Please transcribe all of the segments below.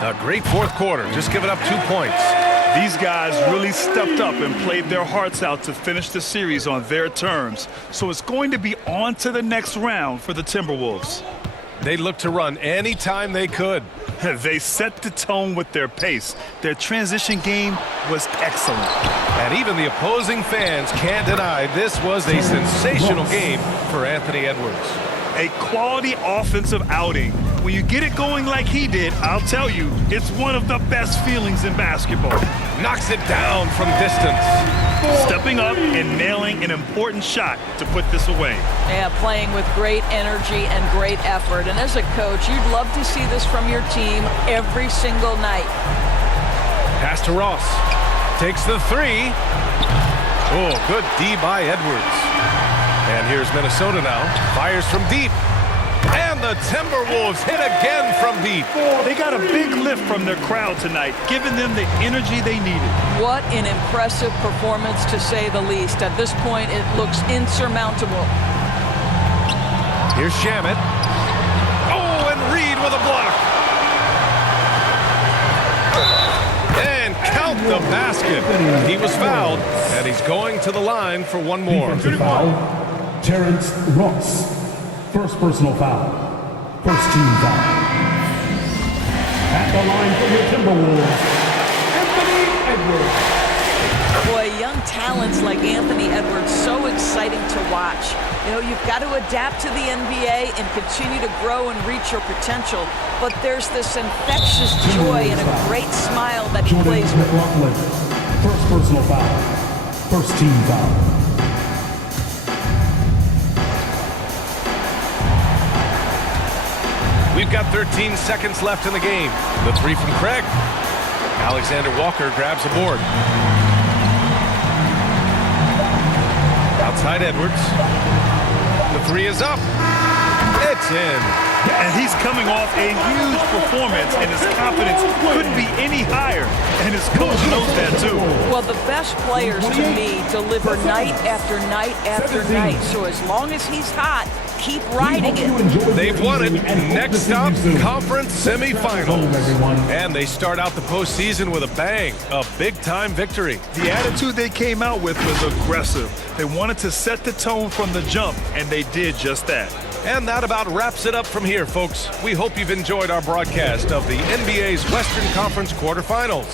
A great fourth quarter, just giving up 2 points. These guys really stepped up and played their hearts out to finish the series on their terms. So it's going to be on to the next round for the Timberwolves. They looked to run anytime they could. They set the tone with their pace. Their transition game was excellent. And even the opposing fans can't deny this was a sensational game for Anthony Edwards. A quality offensive outing. When you get it going like he did, I'll tell you, it's one of the best feelings in basketball. Knocks it down from distance. Stepping up and nailing an important shot to put this away. Yeah, playing with great energy and great effort. And as a coach, you'd love to see this from your team every single night. Pass to Ross. Takes the three. Oh, good D by Edwards. And here's Minnesota now. Fires from deep. And the Timberwolves hit again from deep. They got a big lift from their crowd tonight, giving them the energy they needed. What an impressive performance, to say the least. At this point, it looks insurmountable. Here's Shamet. Oh, and Reed with a block. And count the basket. He was fouled, and he's going to the line for one more. Terrence Ross. First personal foul. First team foul. At the line for the Timberwolves, Anthony Edwards. Boy, young talents like Anthony Edwards, so exciting to watch. You know, you've got to adapt to the NBA and continue to grow and reach your potential. But there's this infectious joy and a great smile that he plays with. First personal foul. First team foul. We've got 13 seconds left in the game. The three from Craig. Alexander Walker grabs a board. Outside Edwards. The three is up. It's in. And he's coming off a huge performance, and his confidence couldn't be any higher. And his coach knows that, too. Well, the best players, to me, deliver night after night after night. So as long as he's hot, keep riding it. They've won it. Next stop, conference semifinals. And they start out the postseason with a bang, a big-time victory. The attitude they came out with was aggressive. They wanted to set the tone from the jump, and they did just that. And that about wraps it up from here, folks. We hope you've enjoyed our broadcast of the NBA's Western Conference quarterfinals.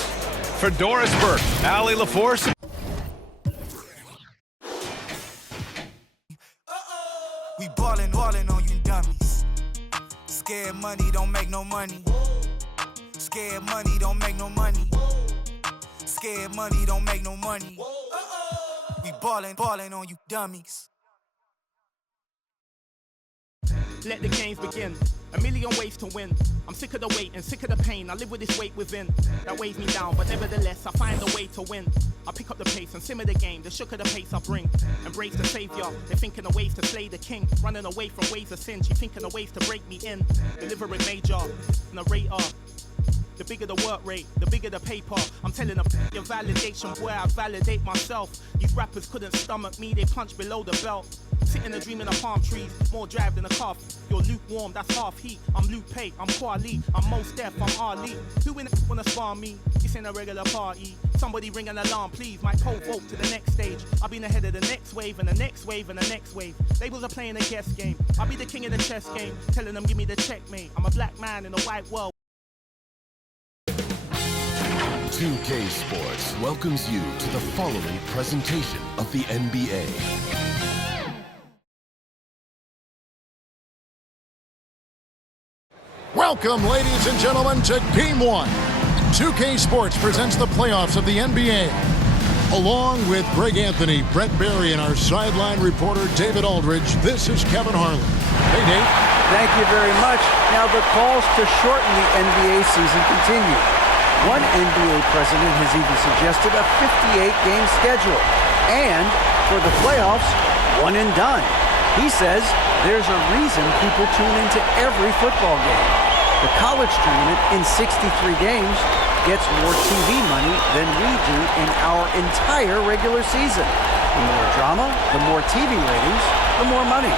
For Doris Burke, Allie LaForce. We ballin' on you dummies. Scared money don't make no money. Scared money don't make no money. Scared money don't make no money. We ballin' on you dummies. Let the games begin. A million ways to win. I'm sick of the wait and sick of the pain. I live with this weight within that weighs me down, but nevertheless I find a way to win. I pick up the pace and simmer the game. The shook of the pace I bring. Embrace the savior. They're thinking of ways to slay the king. Running away from ways of sin. She thinking of ways to break me in. Deliver it major. Narrator. The bigger the work rate, the bigger the paper. I'm telling them your validation, boy, I validate myself. These rappers couldn't stomach me, they punch below the belt. Sitting and dreaming of palm trees, more drive than a cough. You're lukewarm, that's half heat. I'm Luke Pate, I'm Kweli, I'm Mos Def, I'm Ali. Who in the wanna spar me? This ain't a regular party. Somebody ring an alarm, please. Might pole vote to the next stage. I'll be in the head of the next wave and the next wave and the next wave. Labels are playing a guess game. I'll be the king of the chess game, telling them give me the checkmate. I'm a black man in a white world. 2K Sports welcomes you to the following presentation of the NBA. Welcome, ladies and gentlemen, to Game 1. 2K Sports presents the playoffs of the NBA. Along with Greg Anthony, Brett Barry, and our sideline reporter, David Aldridge, this is Kevin Harlan. Hey, Dave. Thank you very much. Now, the calls to shorten the NBA season continue. One NBA president has even suggested a 58-game schedule. And for the playoffs, one and done. He says there's a reason people tune into every football game. The college tournament in 63 games gets more TV money than we do in our entire regular season. The more drama, the more TV ratings, the more money.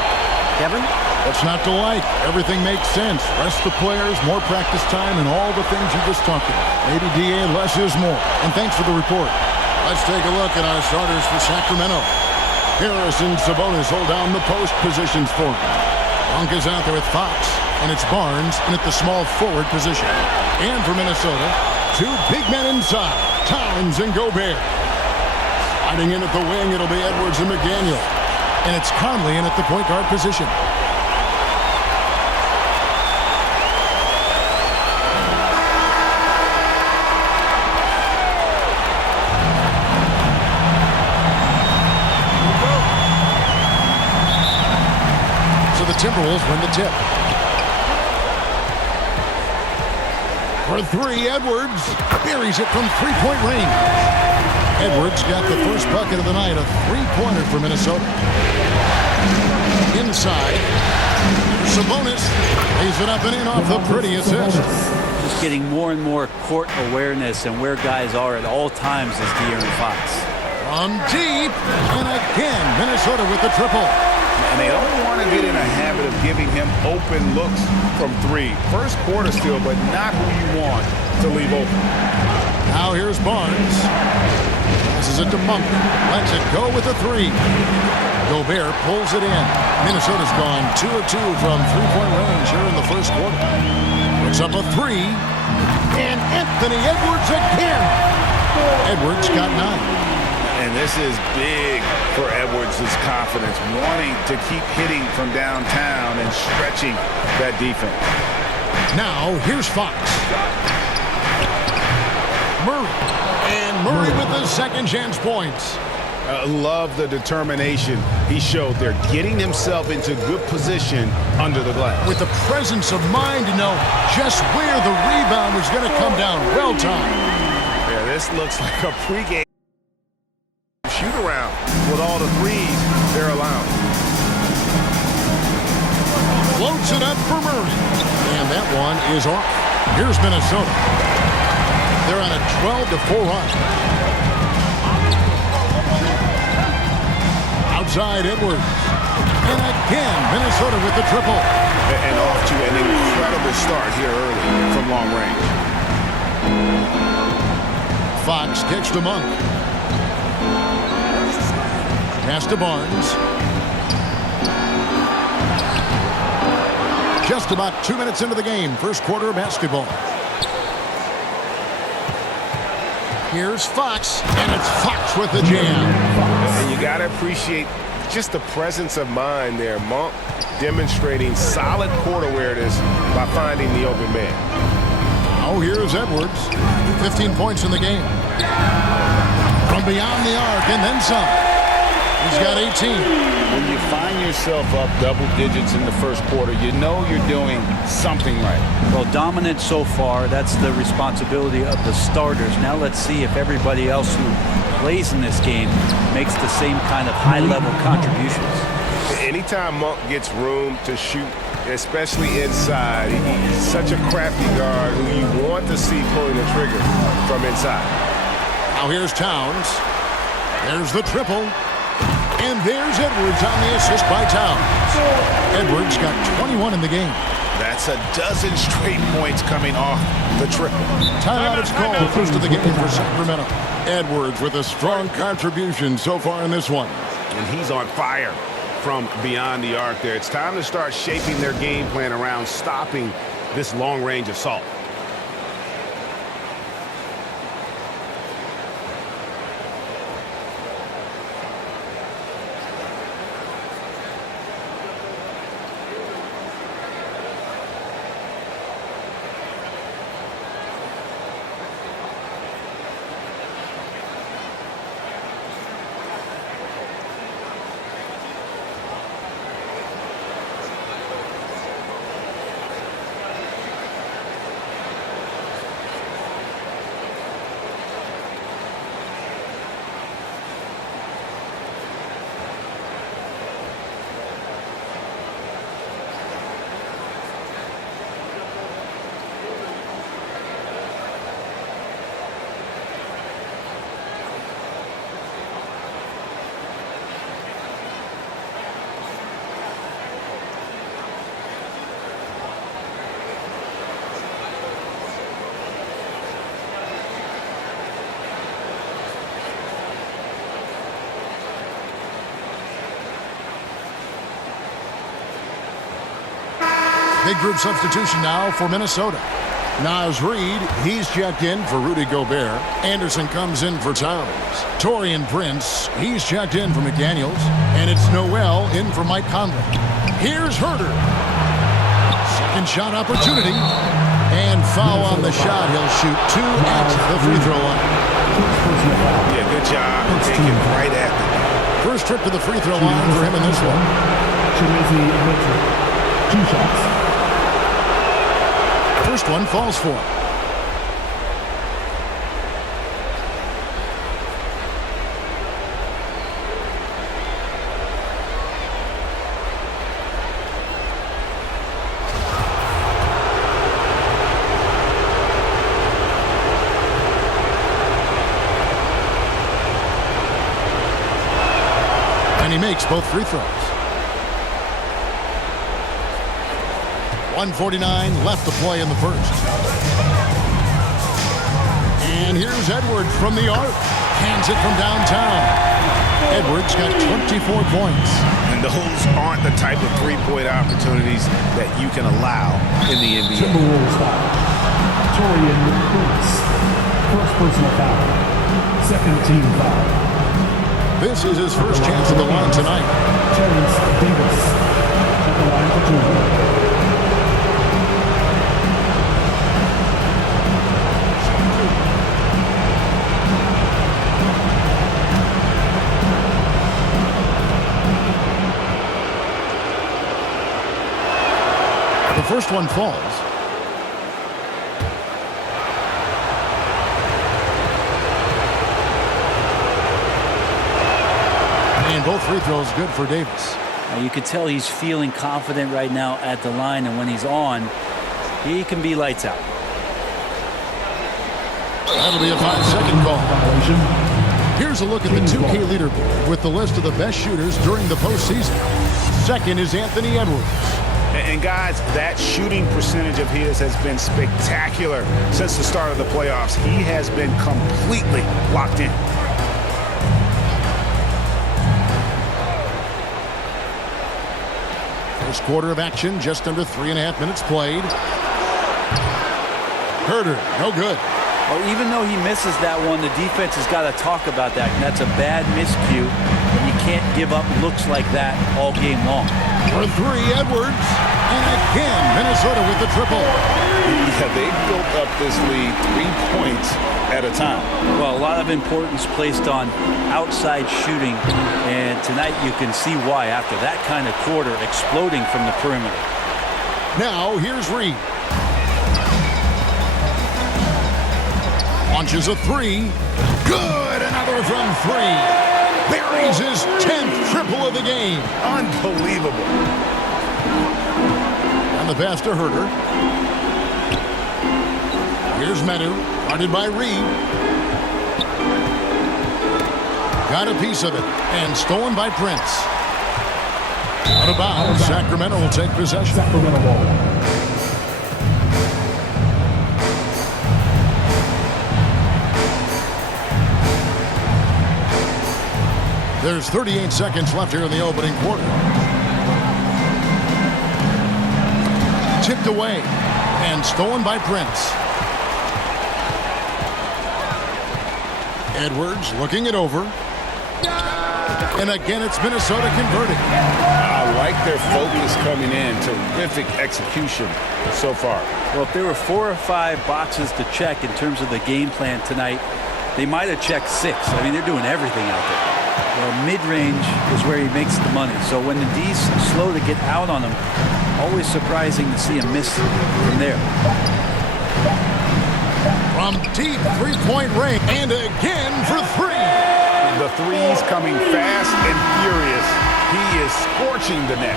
Kevin? What's not to like? Everything makes sense. Rest the players, more practice time, and all the things you just talked about. Maybe DA, less is more. And thanks for the report. Let's take a look at our starters for Sacramento. Harrison Sabonis hold down the post positions for him. Monk is out there with Fox, and it's Barnes in at the small forward position. And for Minnesota, two big men inside, Towns and Gobert. Sliding in at the wing, it'll be Edwards and McDaniel. And it's Conley in at the point guard position. The Timberwolves win the tip. For three, Edwards buries it from three-point range. Edwards got the first bucket of the night, a three-pointer for Minnesota. Inside, Sabonis lays it up and in off the pretty assist. Just getting more and more court awareness and where guys are at all times is De'Aaron Fox. From deep, and again, Minnesota with the triple. And they don't want to get in a habit of giving him open looks from three. First quarter still, but not who you want to leave open. Now here's Barnes. Passes it to Monk. Lets it go with a three. Gobert pulls it in. Minnesota's gone 2 of 2 from three-point range here in the first quarter. Puts up a three. And Anthony Edwards again. Edwards got 9. And this is big for Edwards' confidence, wanting to keep hitting from downtown and stretching that defense. Now, here's Fox. Murray. And Murray with the second chance points. Love the determination he showed there, getting himself into good position under the glass. With the presence of mind to know just where the rebound was going to come down. Well timed. Yeah, this looks like a pregame shoot-around with all the threes they're allowing. Floats it up for Murray. And that one is off. Here's Minnesota. They're on a 12-4 run. Outside Edwards. And again, Minnesota with the triple. And off to an incredible start here early from long range. Fox kicks to Monk. Pass to Barnes. Just about 2 minutes into the game. First quarter of basketball. Here's Fox, and it's Fox with the jam. And you got to appreciate just the presence of mind there. Monk demonstrating solid court awareness by finding the open man. Now here's Edwards. 15 points in the game. From beyond the arc and then some. He's got 18. When you find yourself up double digits in the first quarter, you know you're doing something right. Well, dominant so far. That's the responsibility of the starters. Now let's see if everybody else who plays in this game makes the same kind of high-level contributions. Anytime Monk gets room to shoot, especially inside, he's such a crafty guard who you want to see pulling the trigger from inside. Now here's Towns. There's the triple. And there's Edwards on the assist by Towns. Edwards got 21 in the game. That's a dozen straight points coming off the triple. Timeout is called. First of the game for Sacramento. Edwards with a strong contribution so far in this one. And he's on fire from beyond the arc there. It's time to start shaping their game plan around stopping this long-range assault. Big group substitution now for Minnesota. Naz Reid, he's checked in for Rudy Gobert. Anderson comes in for Towns. Taurean Prince, he's checked in for McDaniels. And it's Noel in for Mike Conley. Here's Herter. Second shot opportunity. And foul on the shot. He'll shoot 2 at the free throw line. Yeah, good job. Take it right at them. First trip to the free throw line for him in this one. Chimezie Metu, 2 shots. First one falls for him. And he makes both free throws. 1:49 left to play in the first. And here's Edwards from the arc. Hands it from downtown. Edwards got 24 points. And those aren't the type of three-point opportunities that you can allow in the NBA. Timberwolves foul. Taurean Prince. First personal foul. Second team foul. This is his first chance at the line tonight. Terrence Davis at the line for 2. The first one falls. And both free throws good for Davis. You can tell he's feeling confident right now at the line, and when he's on, he can be lights out. That'll be a 5-second call. Here's a look at the 2K leaderboard with the list of the best shooters during the postseason. Second is Anthony Edwards. And guys, that shooting percentage of his has been spectacular since the start of the playoffs. He has been completely locked in. First quarter of action, just under 3.5 minutes played. Herter, no good. Well, even though he misses that one, the defense has got to talk about that. And that's a bad miscue. You can't give up looks like that all game long. For 3, Edwards. And again, Minnesota with the triple. Yeah, they built up this lead 3 points at a time. Well, a lot of importance placed on outside shooting. And tonight you can see why after that kind of quarter exploding from the perimeter. Now, here's Reid. Launches a 3. Good. Another from 3. Buries his 10th triple of the game. Unbelievable. And the pass to Herter. Here's Metu. Guarded by Reid. Got a piece of it. And stolen by Prince. Out of bounds. Sacramento will take possession. Sacramento ball. There's 38 seconds left here in the opening quarter. Tipped away and stolen by Prince. Edwards looking it over. And again, it's Minnesota converting. I like their focus coming in. Terrific execution so far. Well, if there were 4 or 5 boxes to check in terms of the game plan tonight, they might have checked 6. I mean, they're doing everything out there. Well, mid-range is where he makes the money. So when the D's slow to get out on him, always surprising to see him miss from there. From deep three-point range, and again for 3. The threes coming fast and furious. He is scorching the net.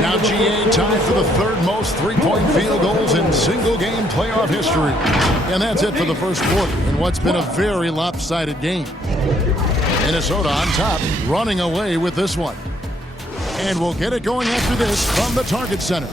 Now GA tied for the 3rd most three-point field goals in single-game playoff history. And that's it for the first quarter in what's been a very lopsided game. Minnesota on top, running away with this one. And we'll get it going after this from the Target Center.